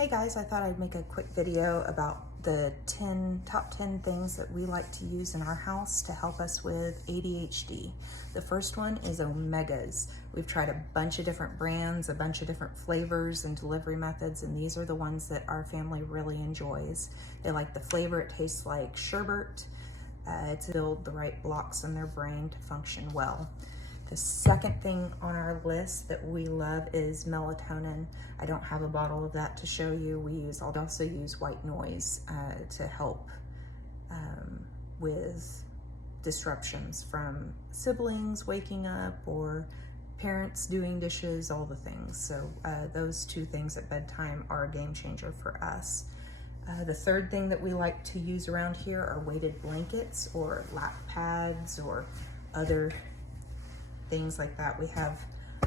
Hey guys, I thought I'd make a quick video about the top 10 things that we like to use in our house to help us with ADHD. The first one is omegas. We've tried a bunch of different brands, a bunch of different flavors and delivery methods, and these are the ones that our family really enjoys. They like the flavor. It tastes like sherbet. It's to build the right blocks in their brain to function well. The second thing on our list that we love is melatonin. I don't have a bottle of that to show you. I'll also use white noise to help with disruptions from siblings waking up or parents doing dishes, all the things. So those two things at bedtime are a game changer for us. The third thing that we like to use around here are weighted blankets or lap pads or other things like that. We have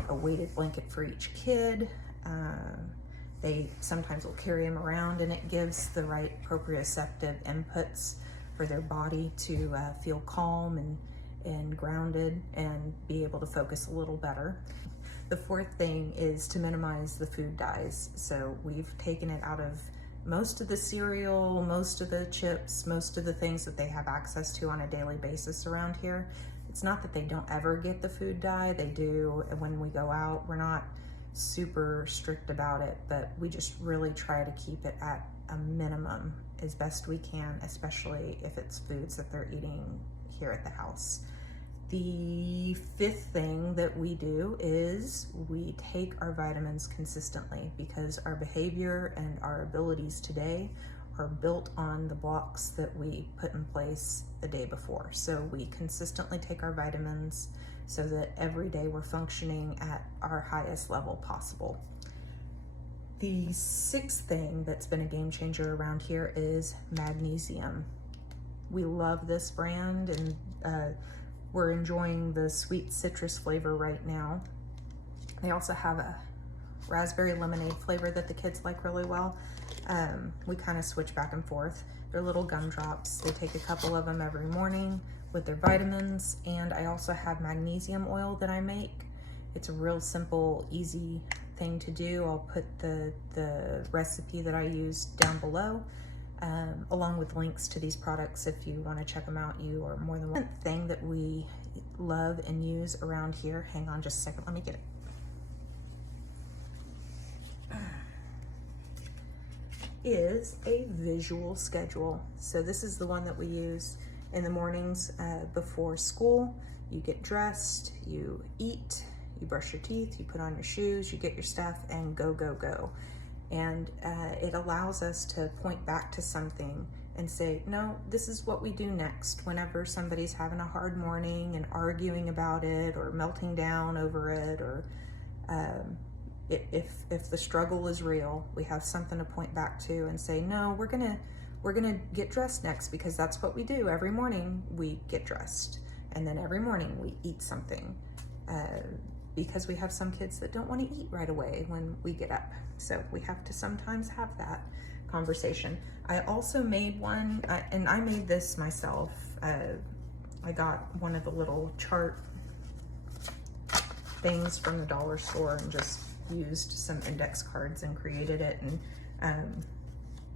a weighted blanket for each kid. They sometimes will carry them around, and it gives the right proprioceptive inputs for their body to feel calm and grounded and be able to focus a little better. The fourth thing is to minimize the food dyes. So we've taken it out of most of the cereal, most of the chips, most of the things that they have access to on a daily basis around here. It's not that they don't ever get the food dye, they do when we go out. We're not super strict about it, but we just really try to keep it at a minimum as best we can, especially if it's foods that they're eating here at the house. The fifth thing that we do is we take our vitamins consistently because our behavior and our abilities today are built on the blocks that we put in place the day before. So we consistently take our vitamins so that every day we're functioning at our highest level possible. The sixth thing that's been a game changer around here is magnesium. We love this brand, and we're enjoying the sweet citrus flavor right now. They also have a raspberry lemonade flavor that the kids like really well. We kind of switch back and forth. They're little gumdrops. They take a couple of them every morning with their vitamins, and I also have magnesium oil that I make. It's a real simple, easy thing to do. I'll put the recipe that I use down below, along with links to these products if you want to check them out. You are more than one thing that we love and use around here. Hang on just a second, let me get it. Is a visual schedule. So this is the one that we use in the mornings before school. You get dressed, you eat, you brush your teeth, you put on your shoes, you get your stuff, and go, go, go. And it allows us to point back to something and say, no, this is what we do next whenever somebody's having a hard morning and arguing about it or melting down over it, or if the struggle is real, we have something to point back to and say, no, we're gonna get dressed next, because that's what we do. Every morning we get dressed, and then every morning we eat something, because we have some kids that don't want to eat right away when we get up. So we have to sometimes have that conversation. I also made one, and I made this myself. I got one of the little chart things from the dollar store and just used some index cards and created it, and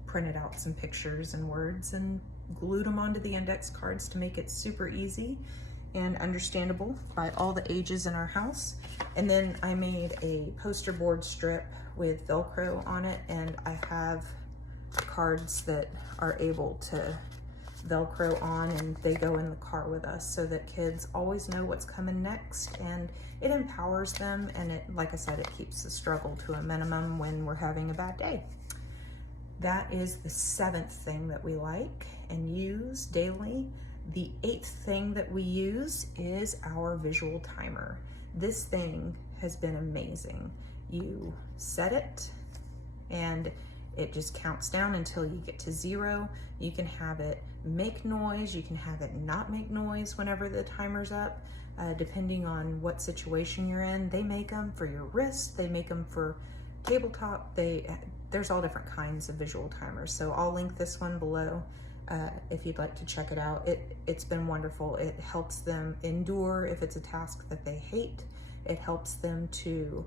printed out some pictures and words and glued them onto the index cards to make it super easy and understandable by all the ages in our house. And then I made a poster board strip with Velcro on it, and I have cards that are able to Velcro on, and they go in the car with us so that kids always know what's coming next, and it empowers them, and it, like I said, it keeps the struggle to a minimum when we're having a bad day. That is the seventh thing that we like and use daily. The eighth thing that we use is our visual timer. This thing has been amazing. You set it and it just counts down until you get to 0. You can have it make noise, you can have it not make noise whenever the timer's up, depending on what situation you're in. They make them for your wrist, they make them for tabletop. There's all different kinds of visual timers. So I'll link this one below if you'd like to check it out. It's been wonderful. It helps them endure if it's a task that they hate. It helps them to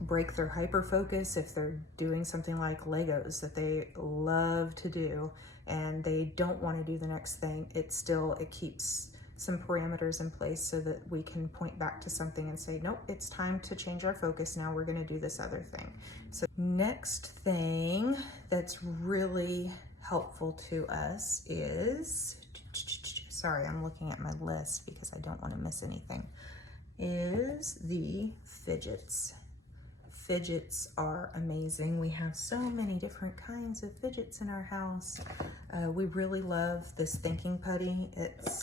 break their hyper focus if they're doing something like Legos that they love to do and they don't want to do the next thing. It keeps some parameters in place so that we can point back to something and say, nope, it's time to change our focus. Now we're going to do this other thing. So next thing that's really helpful to us is, sorry, I'm looking at my list because I don't want to miss anything, is the Fidgets. Fidgets are amazing. We have so many different kinds of fidgets in our house. We really love this thinking putty. It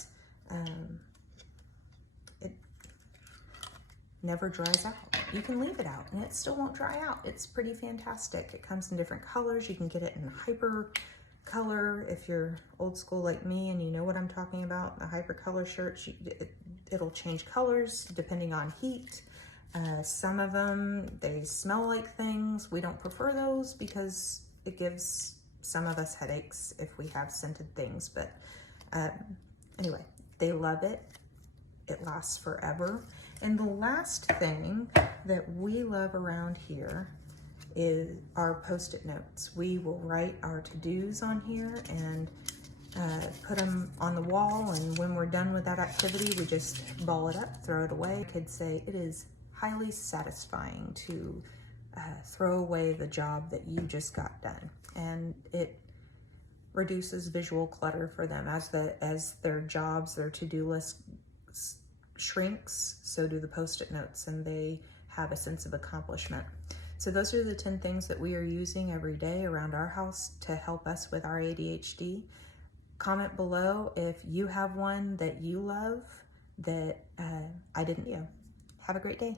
never dries out. You can leave it out and it still won't dry out. It's pretty fantastic. It comes in different colors. You can get it in hyper color if you're old school like me and you know what I'm talking about. The hyper color shirts, it'll change colors depending on heat. Some of them, they smell like things. We don't prefer those because it gives some of us headaches if we have scented things. But anyway, they love it. It lasts forever. And the last thing that we love around here is our Post-it notes. We will write our to-dos on here and put them on the wall. And when we're done with that activity, we just ball it up, throw it away. I could say it is highly satisfying to throw away the job that you just got done. And it reduces visual clutter for them. As their jobs, their to-do list shrinks, so do the Post-it notes, and they have a sense of accomplishment. So those are the 10 things that we are using every day around our house to help us with our ADHD. Comment below if you have one that you love that I didn't know. Have a great day.